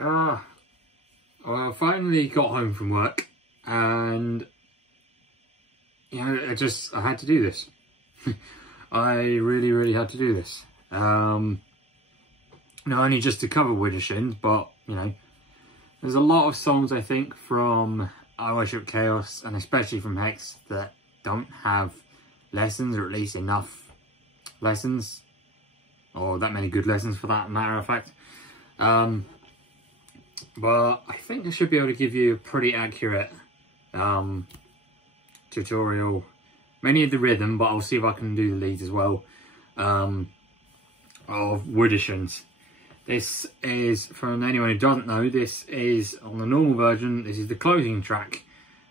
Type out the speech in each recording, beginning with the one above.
Well, I finally got home from work, and you know, I had to do this. I really had to do this. Not only just to cover Widdershins, but you know, there's a lot of songs I think from I Worship Chaos, and especially from Hex, that don't have lessons, or at least enough lessons, or that many good lessons for that matter of fact. But I think I should be able to give you a pretty accurate tutorial, mainly of the rhythm, but I'll see if I can do the leads as well, of Widdershins. This is, for anyone who doesn't know, this is on the normal version. This is the closing track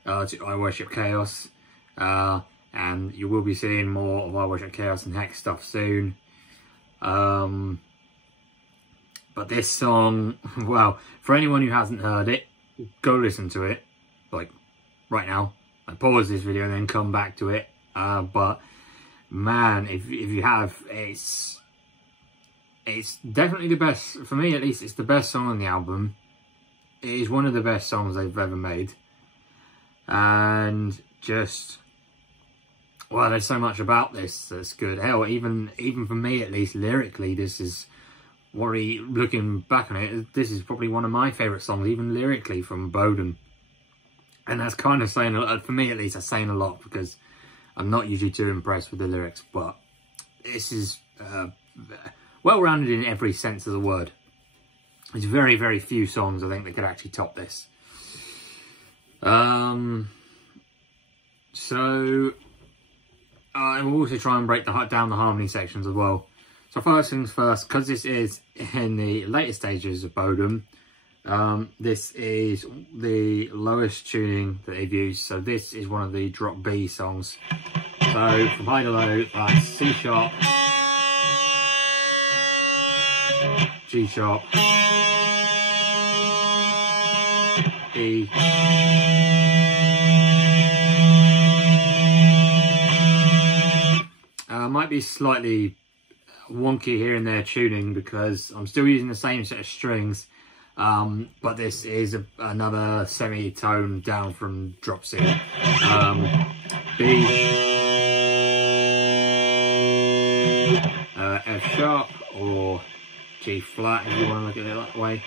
to I Worship Chaos, and you will be seeing more of I Worship Chaos and Hex stuff soon. But this song, well, for anyone who hasn't heard it, go listen to it, like, right now. Like, pause this video and then come back to it. But, man, if you have, it's definitely the best, for me at least, it's the best song on the album. It is one of the best songs they've ever made. And just, well, there's so much about this that's good. Hell, even for me at least, lyrically, this is, looking back on it, this is probably one of my favourite songs, even lyrically, from Bodom. And that's kind of saying, for me at least, that's saying a lot, because I'm not usually too impressed with the lyrics, but this is well-rounded in every sense of the word. There's very few songs, I think, that could actually top this. So I will also try and break down the harmony sections as well. So first things first, because this is in the later stages of Bodom, this is the lowest tuning that they've used. So this is one of the drop B songs. So from high to low, that's C sharp, G sharp, E, might be slightly wonky here and there tuning because I'm still using the same set of strings, but this is another semitone down from drop C. B, F sharp, or G flat if you want to look at it that way,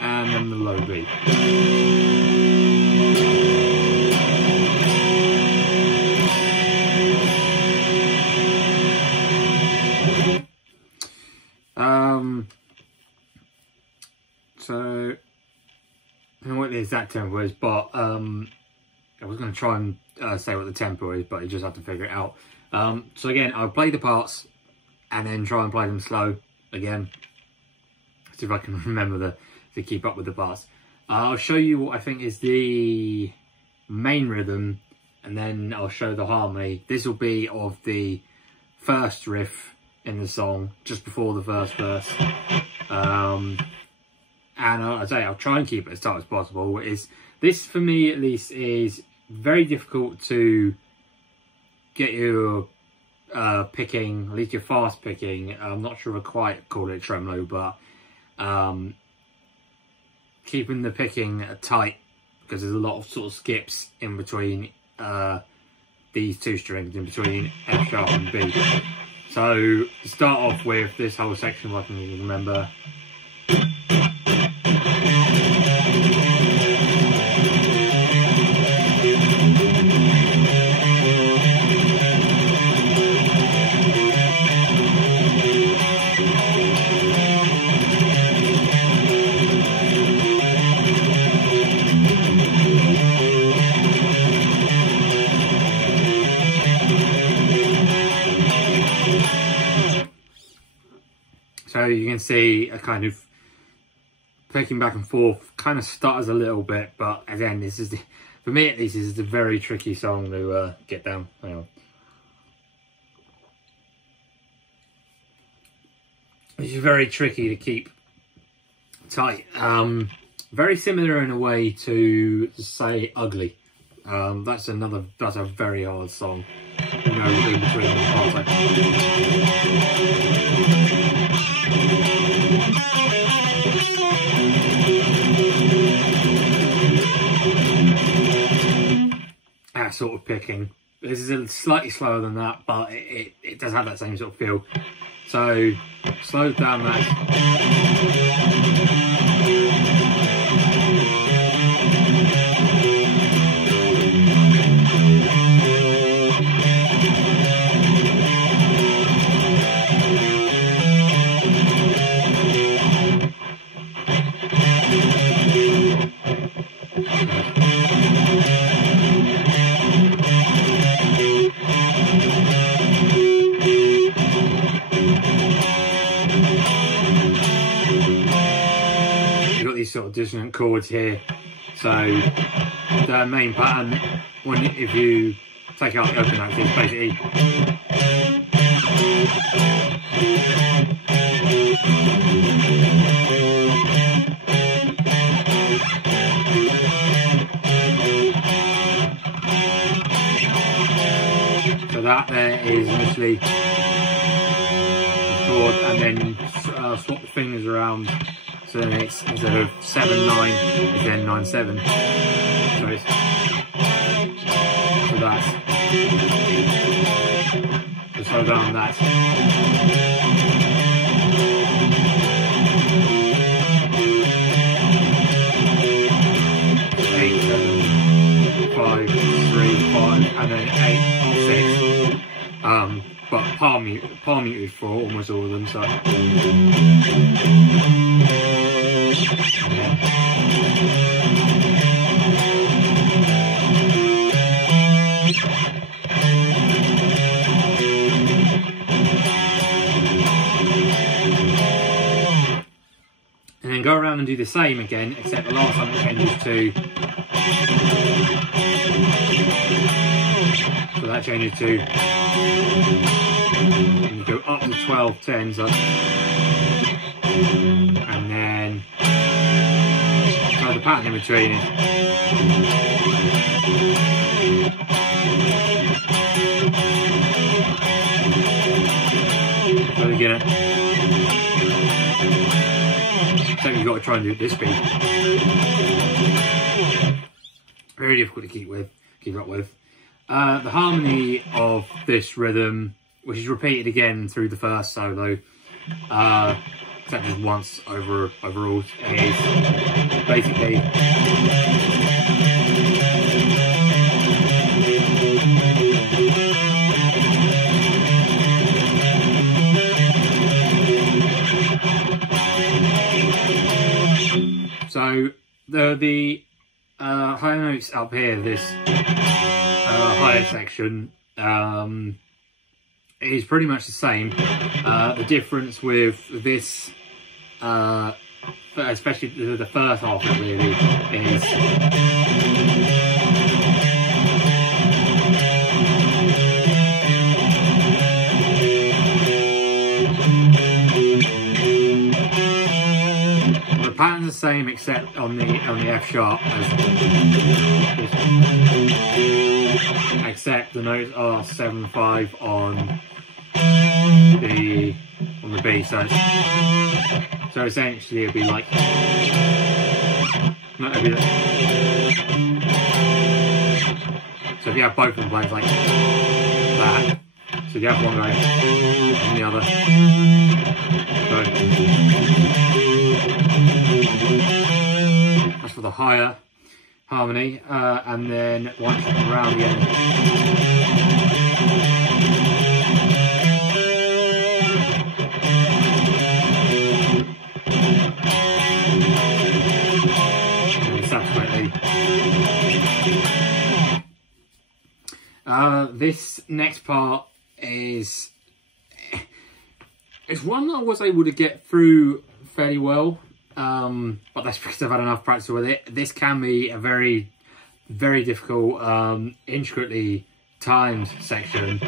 and then the low B. So, I don't know what the exact tempo is, but I was going to try and say what the tempo is, but you just have to figure it out. So again, I'll play the parts and then try and play them slow again. See if I can remember to keep up with the parts. I'll show you what I think is the main rhythm, and then I'll show the harmony. This will be of the first riff in the song, just before the first verse. And I'll try and keep it as tight as possible. This, for me at least, is very difficult to get your picking, at least your fast picking. I'm not sure I quite call it tremolo, but keeping the picking tight, because there's a lot of sort of skips in between these two strings, in between F sharp and B. So to start off with this whole section, if I can remember. So you can see a kind of picking back and forth, kind of stutters a little bit, but again, this is for me at least, this is a very tricky song to get down. Hang on. This is very tricky to keep tight. Very similar in a way to, say, Ugly. That's a very hard song. You know, in between the parts, like sort of picking. This is slightly slower than that, but it does have that same sort of feel. So slow down that. Sort of dissonant chords here. So the main pattern, if you take out the open notes, is basically so that there is initially the chord, and then swap the fingers around. So then it's, instead of 7/9, it's then 9/7. So it's, so that's, so slow down that. Eight, 7, 5, 3, 5, and then 8, 6. But palm muted for almost all of them, so. And then go around and do the same again, except the last time it changes to. So that changes to. And you go up to 12 tens, so, and then. So the pattern in between is. So again. So you've got to try and do it this speed. Very difficult to keep up with. The harmony of this rhythm, which is repeated again through the first solo, except just once overall, is basically so the higher notes up here, this higher section, is pretty much the same. The difference with this, especially the first half of it really, is the pattern's the same except on the F sharp, except the notes are 7/5 on the B. So essentially it'd be like, no, it'd be like, so if you have both of them playing like that, so you have one going and the other. So that's for the higher harmony, and then once around the end. This next part is one that I was able to get through fairly well, but that's because I've had enough practice with it. This can be a very, very difficult, intricately timed section.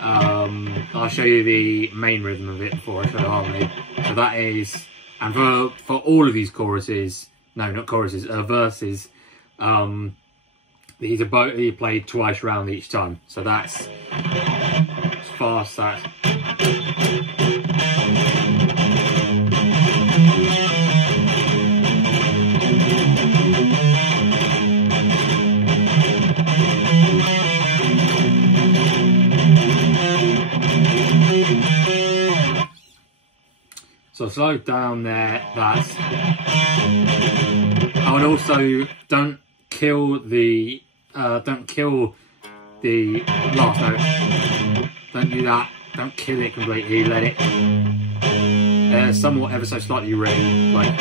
I'll show you the main rhythm of it before I show the harmony. So that is, and for all of these choruses, no, not choruses, verses, these are both played twice round each time. So that's as fast as So slow down there, that's... Oh, and also don't kill the last note. Don't do that. Don't kill it completely. Let it somewhat ever so slightly ring. Like,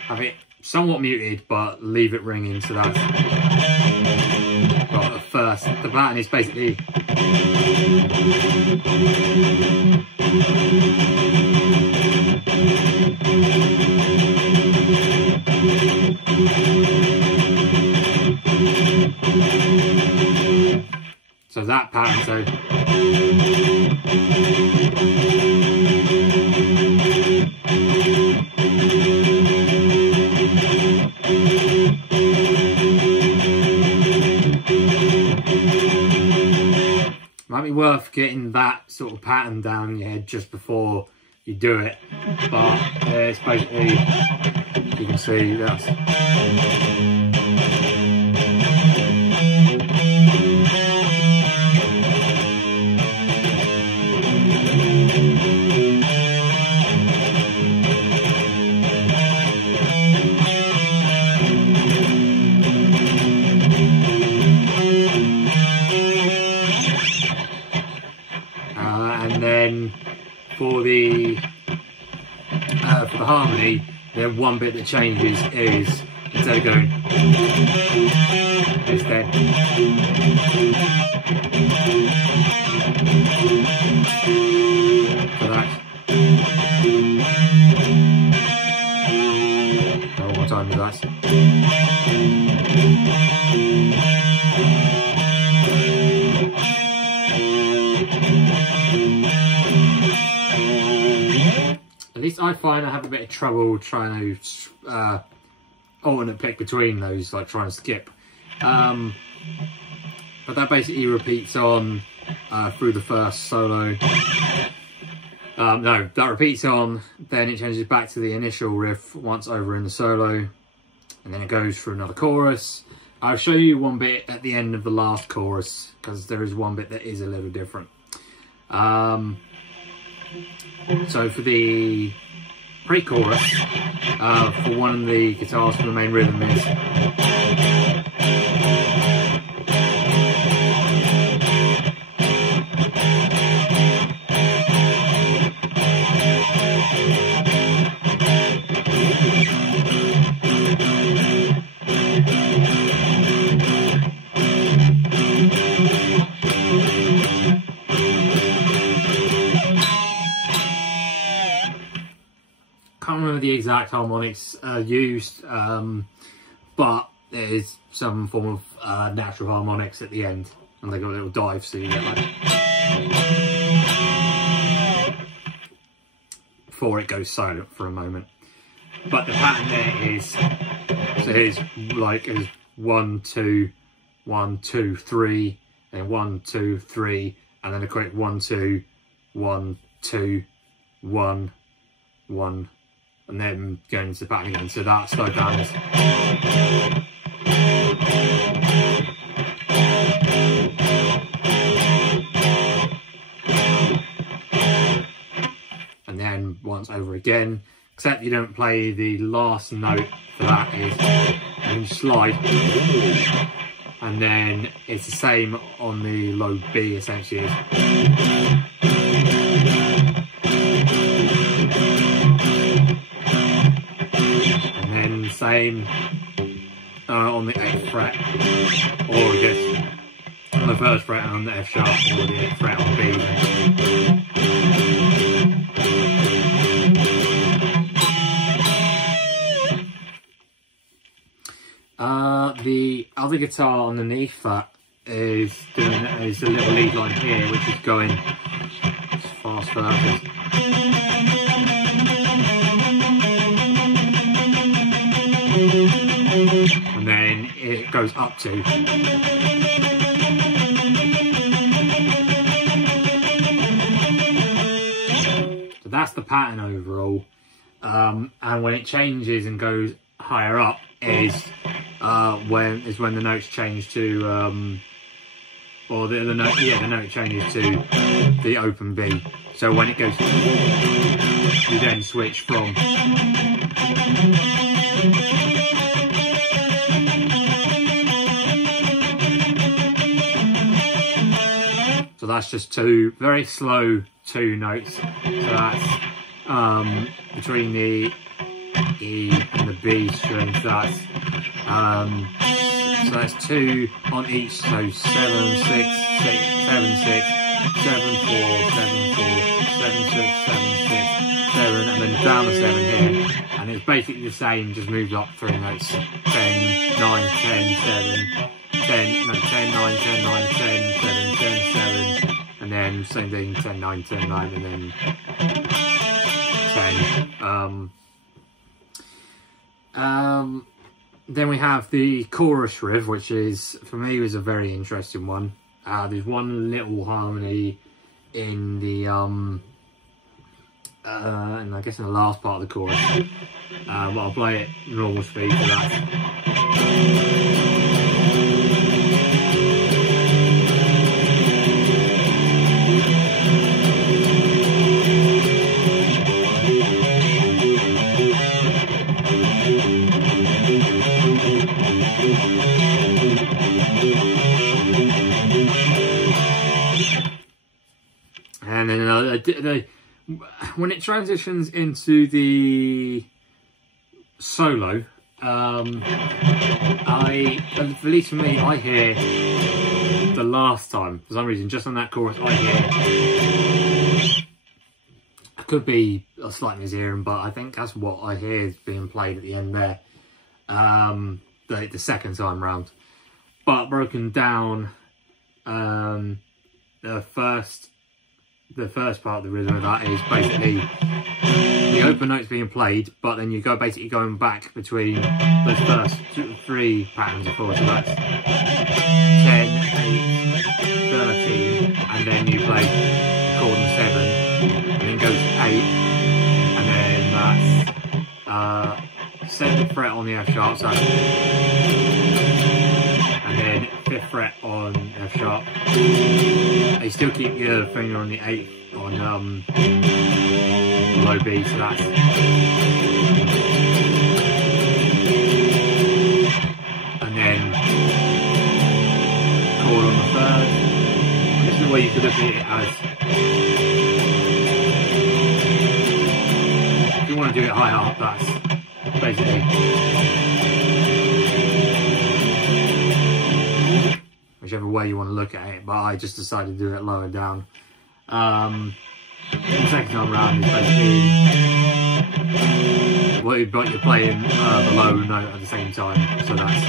have it somewhat muted, but leave it ringing. So that's... Well, first, the pattern is basically... So that pattern, so... Might be worth getting that sort of pattern down in your head just before you do it, but it's basically, you can see that's... And then for the harmony, then one bit that changes is instead of going, instead. So that's... Oh, one more time with that. At least I find I have a bit of trouble trying to alternate pick between those, like trying to skip. But that basically repeats on through the first solo. No, that repeats on, then it changes back to the initial riff once over in the solo, and then it goes through another chorus. I'll show you one bit at the end of the last chorus, because there is one bit that is a little different. So for the pre-chorus, for one of the guitars for the main rhythm is... Can't remember the exact harmonics used, but there's some form of natural harmonics at the end, and they got a little dive, so you get like... before it goes silent for a moment. But the pattern there is, so here's like is 1, 2, 1, 2, 3, then 1, 2, 3, and then a quick 1, 2, 1, 2, 1, 1. And then going into the pattern again, so that slow down is... And then once over again, except you don't play the last note for that, is you slide, and then it's the same on the low B essentially. Same on the 8th fret, or I guess on the 1st fret on the F sharp, or the 8th fret on B. The other guitar underneath that is a little lead line here, which is going as fast for that. And then it goes up to. So that's the pattern overall. And when it changes and goes higher up is when the notes change to or the note changes to the open B. So when it goes, you then switch from. So that's just two very slow two notes. So that's between the E and the B strings. That's so that's two on each. So 7, 6, 7, 6, 7, 4, 7, 4, 7, 6, 7, 6, 7, and then down the 7 here. And it's basically the same, just moved up 3 notes. 10, 9, 10, 7, 10, no, 10, 9, 10, 9, 10, 7, 10, 7, and then same thing, 10, 9, 10, 9, and then 10. Then we have the chorus riff, which is, for me, was a very interesting one. There's one little harmony in the, and I guess in the last part of the chorus. But I'll play it normal speed for that. And then when it transitions into the solo, at least for me, I hear the last time, for some reason, just on that chorus, I hear, it could be a slight mishearing, but I think that's what I hear is being played at the end there, the second time round. But broken down, the first part of the rhythm of that is basically the open notes being played, but then you go basically going back between those first 3 patterns of chords. So that's 10, 8, 13, and then you play the chord on 7, and then goes to 8, and then that's 7th fret on the F sharp, so, and then 5th fret on F sharp. You still keep your finger on the 8th on low B, so that's, and then chord on the 3rd. This is the way you could look at it as, if you want to do it high harp, that's basically whichever way you want to look at it, but I just decided to do it lower down. The second time round is basically but you're playing the low note at the same time, so that's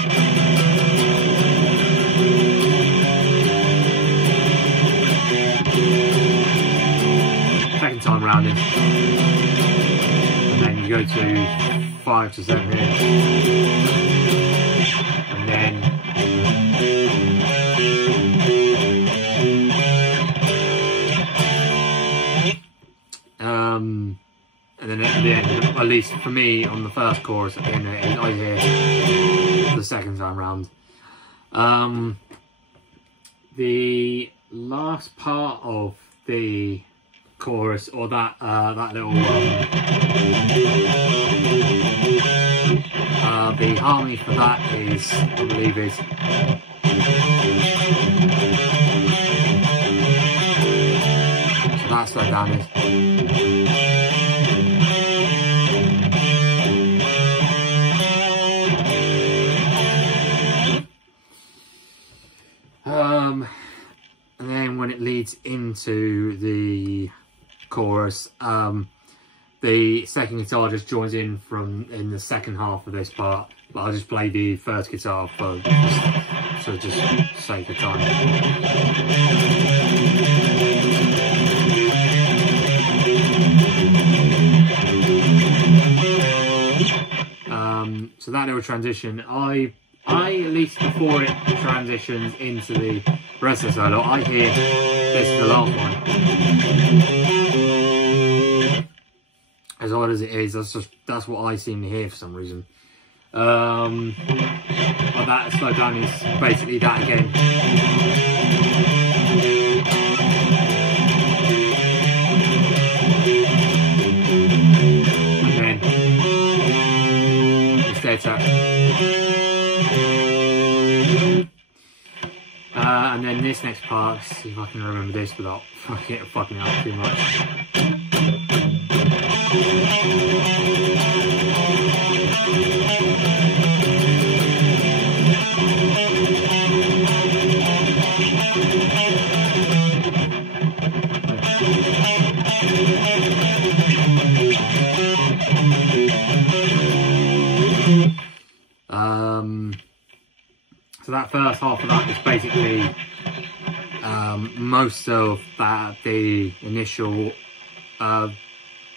second time round is, and then you go to 5 to 7 here, and then and then at the end, at least for me, on the first chorus, at the end of it, I hear the second time round. The last part of the chorus, or that little the harmony for that is, I believe, is so that's where down is. And then when it leads into the chorus, the second guitar just joins in in the second half of this part, but I'll just play the first guitar for just sake of time. So that little transition, I at least before it transitions into the rest of the solo, I hear this is the last one. As odd as it is, that's what I seem to hear for some reason. But that slow down is basically that again. chapter. And then this next part, see if I can remember this without fucking up too much. So that first half of that is basically most of the initial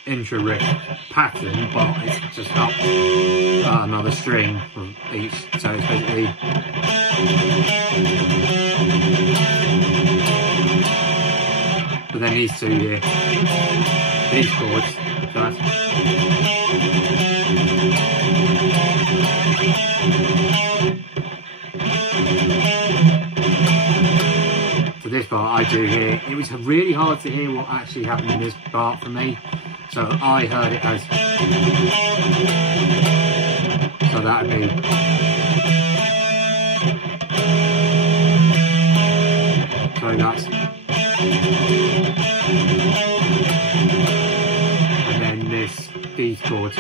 intro riff pattern, but it's just up another string from each. So it's basically but then these two here, these chords. So that's this part I do here. It was really hard to hear what actually happened in this part for me, so I heard it as, so that would be, so that's, and then these chords,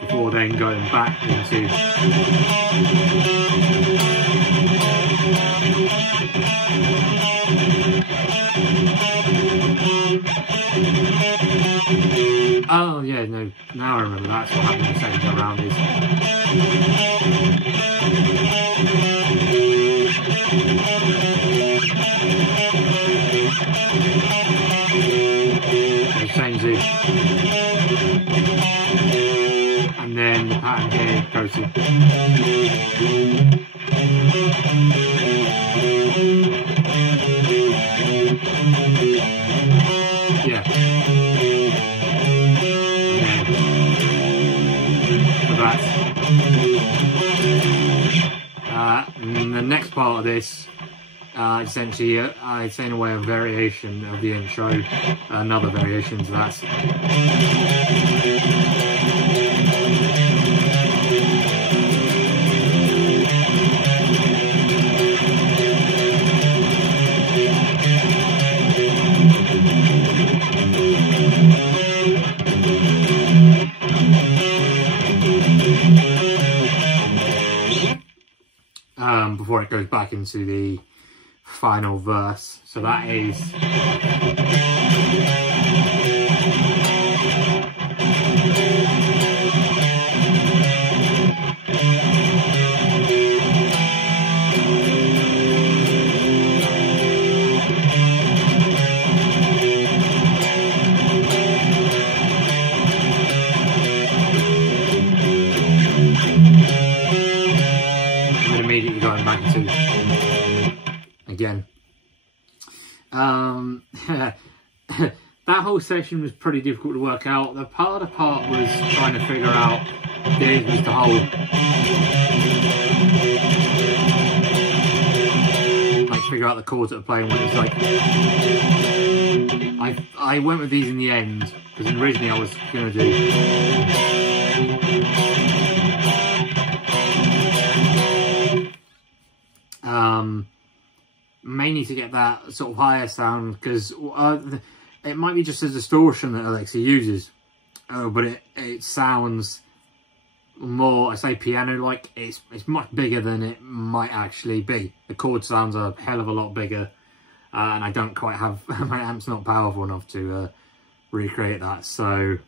before then going back into oh yeah, no, now I remember that's what happened the second time around is it changes, and then the pattern here goes to yeah. And the next part of this, essentially, I'd say in a way a variation of the intro, another variation to that. Before it goes back into the final verse. So that is immediately going back into again. That whole session was pretty difficult to work out. The harder part was trying to figure out was the whole figure out the chords that are playing when it's like I went with these in the end because originally I was gonna do mainly to get that sort of higher sound, because it might be just a distortion that Alexa uses, but it sounds more, I say piano like, it's much bigger than it might actually be. The chord sounds a hell of a lot bigger, and I don't quite have, my amp's not powerful enough to recreate that, so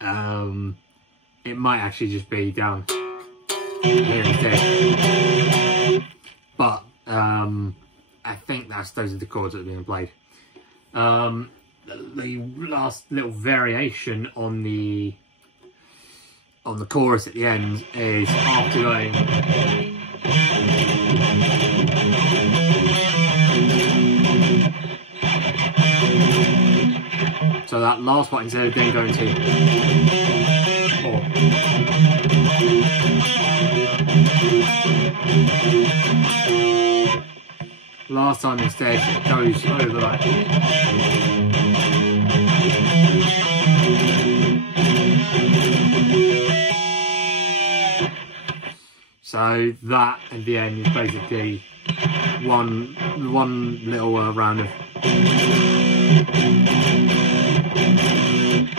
it might actually just be down here instead. But I think those are the chords that are being played. The last little variation on the chorus at the end is after going so that last part, instead of then going to 4, last time instead it goes over like So that at the end is basically one little round of,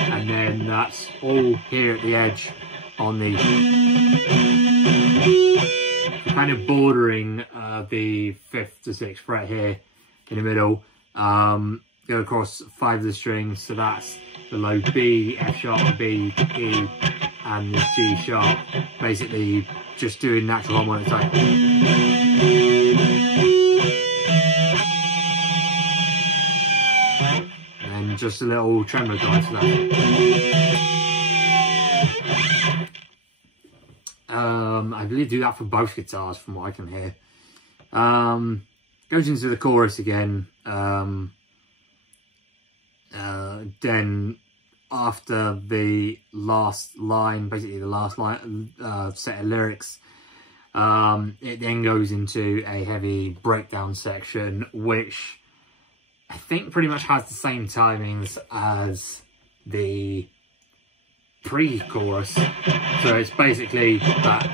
and then that's all here at the edge on the kind of bordering the 5th to 6th fret here in the middle. Go across 5 of the strings, so that's the low B, the F sharp, the B, E, and the G sharp. Basically, just doing natural harmonic type. And just a little tremolo guide to that. I believe do that for both guitars from what I can hear. Goes into the chorus again. Then after the last line, basically the last line set of lyrics, it then goes into a heavy breakdown section, which I think pretty much has the same timings as the pre-chorus. So it's basically that.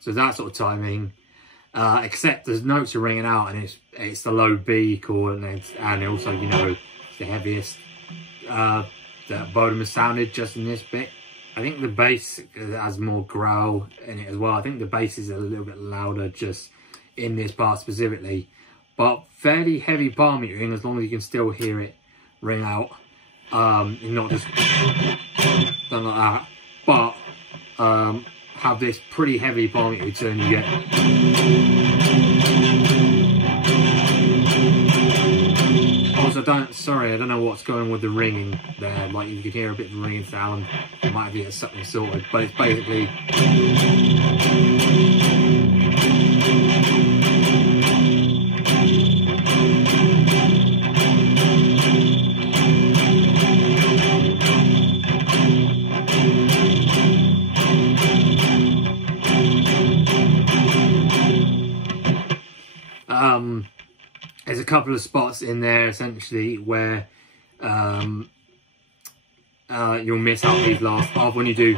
So that sort of timing. Except the notes are ringing out, and it's the low B chord, and also, you know, it's the heaviest that Bodom has sounded just in this bit. I think the bass has more growl in it as well. I think the bass is a little bit louder just in this part specifically, but fairly heavy palm muting as long as you can still hear it ring out, and not just done like that. But have this pretty heavy palm muting tone you get. Also, I don't know what's going on with the ringing there. Like, you could hear a bit of a ringing sound. It might be something sorted, but it's basically. There's a couple of spots in there essentially where you'll miss out these last half when you do.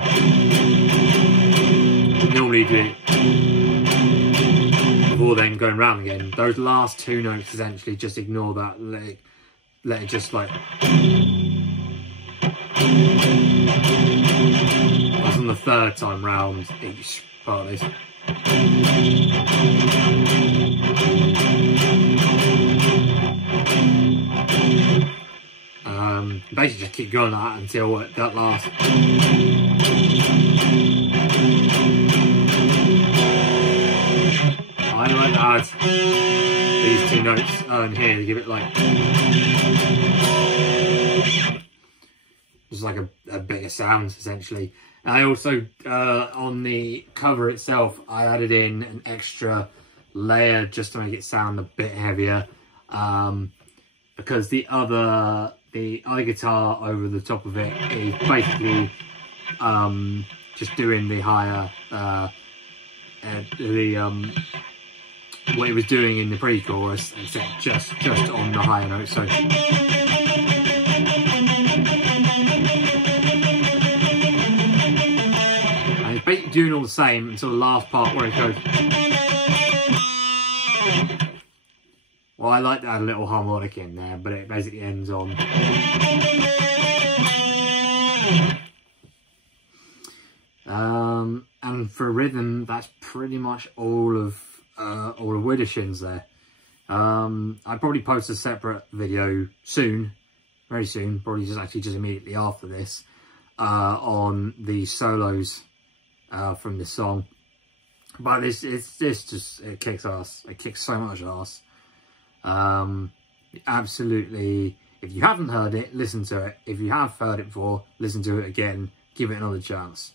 Normally do it before then going round again. Those last 2 notes essentially just ignore that. Let it just like. That's on the 3rd time round each part of this. Basically just keep going like that until that last. I like to add these 2 notes in here to give it like just like a bigger sound essentially. And I also on the cover itself I added in an extra layer just to make it sound a bit heavier, because the other guitar over the top of it is basically just doing the higher what it was doing in the pre-chorus, except just on the higher note. So and it's basically doing all the same until the last part where it goes. Well, I like to add a little harmonic in there, but it basically ends on. And for rhythm, that's pretty much all of Widdershins there. I'll probably post a separate video soon, very soon, probably just immediately after this, on the solos from this song. But it kicks ass. It kicks so much ass. Absolutely, if you haven't heard it, listen to it. If you have heard it before, listen to it again, give it another chance.